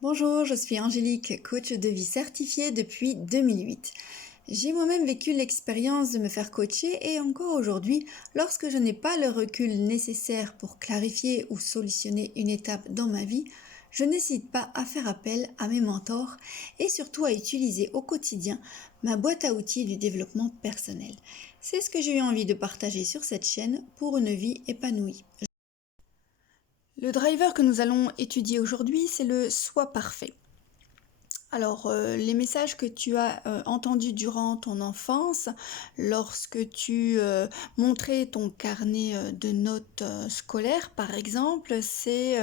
Bonjour, je suis Angélique, coach de vie certifiée depuis 2008. J'ai moi-même vécu l'expérience de me faire coacher et encore aujourd'hui, lorsque je n'ai pas le recul nécessaire pour clarifier ou solutionner une étape dans ma vie, je n'hésite pas à faire appel à mes mentors et surtout à utiliser au quotidien ma boîte à outils du développement personnel. C'est ce que j'ai eu envie de partager sur cette chaîne pour une vie épanouie. Le driver que nous allons étudier aujourd'hui, c'est le soi parfait. Alors, les messages que tu as entendus durant ton enfance, lorsque tu montrais ton carnet de notes scolaires, par exemple, c'est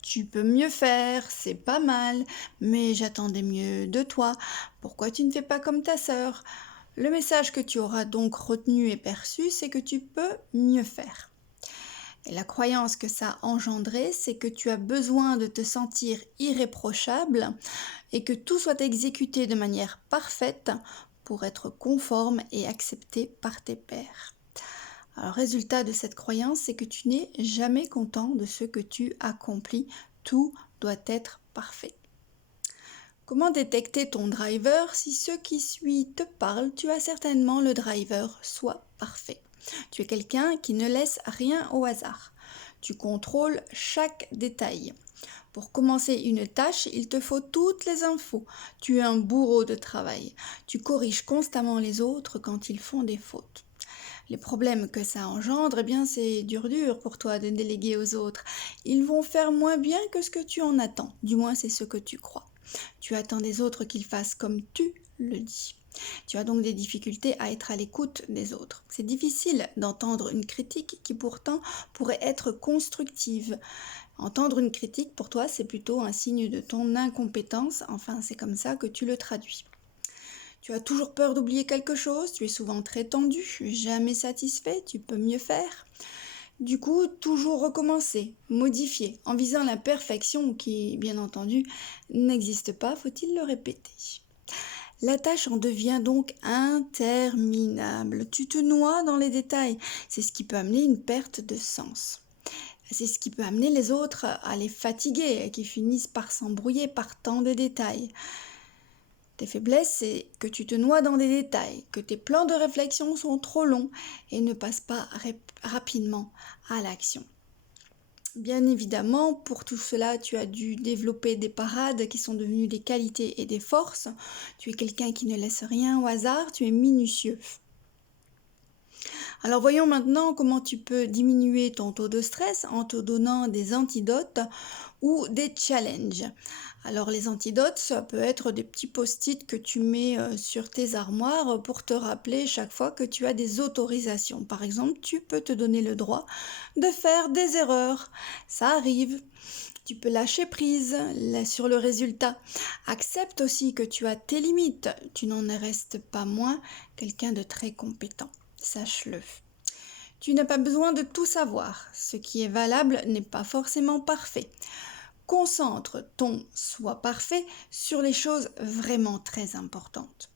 tu peux mieux faire, c'est pas mal, mais j'attendais mieux de toi. Pourquoi tu ne fais pas comme ta sœur? Le message que tu auras donc retenu et perçu, c'est que tu peux mieux faire. Et la croyance que ça a engendré, c'est que tu as besoin de te sentir irréprochable et que tout soit exécuté de manière parfaite pour être conforme et accepté par tes pairs. Alors, résultat de cette croyance, c'est que tu n'es jamais content de ce que tu accomplis. Tout doit être parfait. Comment détecter ton driver? Si ce qui suit te parle, tu as certainement le driver soit parfait. Tu es quelqu'un qui ne laisse rien au hasard. Tu contrôles chaque détail. Pour commencer une tâche, il te faut toutes les infos. Tu es un bourreau de travail. Tu corriges constamment les autres quand ils font des fautes. Les problèmes que ça engendre, eh bien c'est dur pour toi de déléguer aux autres. Ils vont faire moins bien que ce que tu en attends. Du moins, c'est ce que tu crois. Tu attends des autres qu'ils fassent comme tu le dis. Tu as donc des difficultés à être à l'écoute des autres. C'est difficile d'entendre une critique qui pourtant pourrait être constructive. Entendre une critique, pour toi, c'est plutôt un signe de ton incompétence. Enfin, c'est comme ça que tu le traduis. Tu as toujours peur d'oublier quelque chose, tu es souvent très tendu, jamais satisfait, tu peux mieux faire. Du coup, toujours recommencer, modifier, en visant la perfection qui, bien entendu, n'existe pas, faut-il le répéter. La tâche en devient donc interminable. Tu te noies dans les détails. C'est ce qui peut amener une perte de sens. C'est ce qui peut amener les autres à les fatiguer, qui finissent par s'embrouiller par tant de détails. Tes faiblesses, c'est que tu te noies dans des détails, que tes plans de réflexion sont trop longs et ne passent pas rapidement à l'action. Bien évidemment, pour tout cela, tu as dû développer des parades qui sont devenues des qualités et des forces. Tu es quelqu'un qui ne laisse rien au hasard, tu es minutieux. Alors voyons maintenant comment tu peux diminuer ton taux de stress en te donnant des antidotes ou des challenges. Alors les antidotes, ça peut être des petits post-it que tu mets sur tes armoires pour te rappeler chaque fois que tu as des autorisations. Par exemple, tu peux te donner le droit de faire des erreurs. Ça arrive. Tu peux lâcher prise sur le résultat. Accepte aussi que tu as tes limites. Tu n'en restes pas moins quelqu'un de très compétent. Sache-le. Tu n'as pas besoin de tout savoir. Ce qui est valable n'est pas forcément parfait. Concentre ton soi parfait sur les choses vraiment très importantes.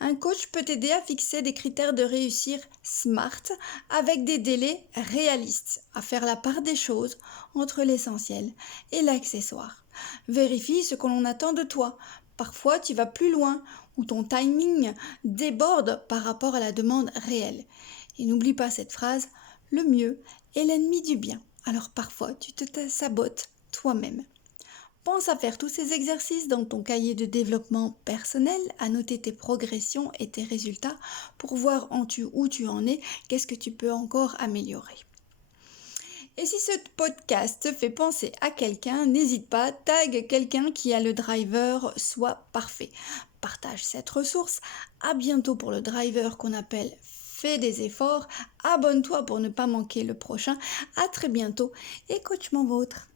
Un coach peut t'aider à fixer des critères de réussir smart avec des délais réalistes, à faire la part des choses entre l'essentiel et l'accessoire. Vérifie ce que l'on attend de toi. Parfois, tu vas plus loin ou ton timing déborde par rapport à la demande réelle. Et n'oublie pas cette phrase, le mieux est l'ennemi du bien. Alors parfois, tu te sabotes toi-même. Pense à faire tous ces exercices dans ton cahier de développement personnel, à noter tes progressions et tes résultats pour voir où tu en es, qu'est-ce que tu peux encore améliorer. Et si ce podcast te fait penser à quelqu'un, n'hésite pas, tag quelqu'un qui a le driver soit parfait. Partage cette ressource. À bientôt pour le driver qu'on appelle Fais des efforts. Abonne-toi pour ne pas manquer le prochain. À très bientôt et coach mon vôtre.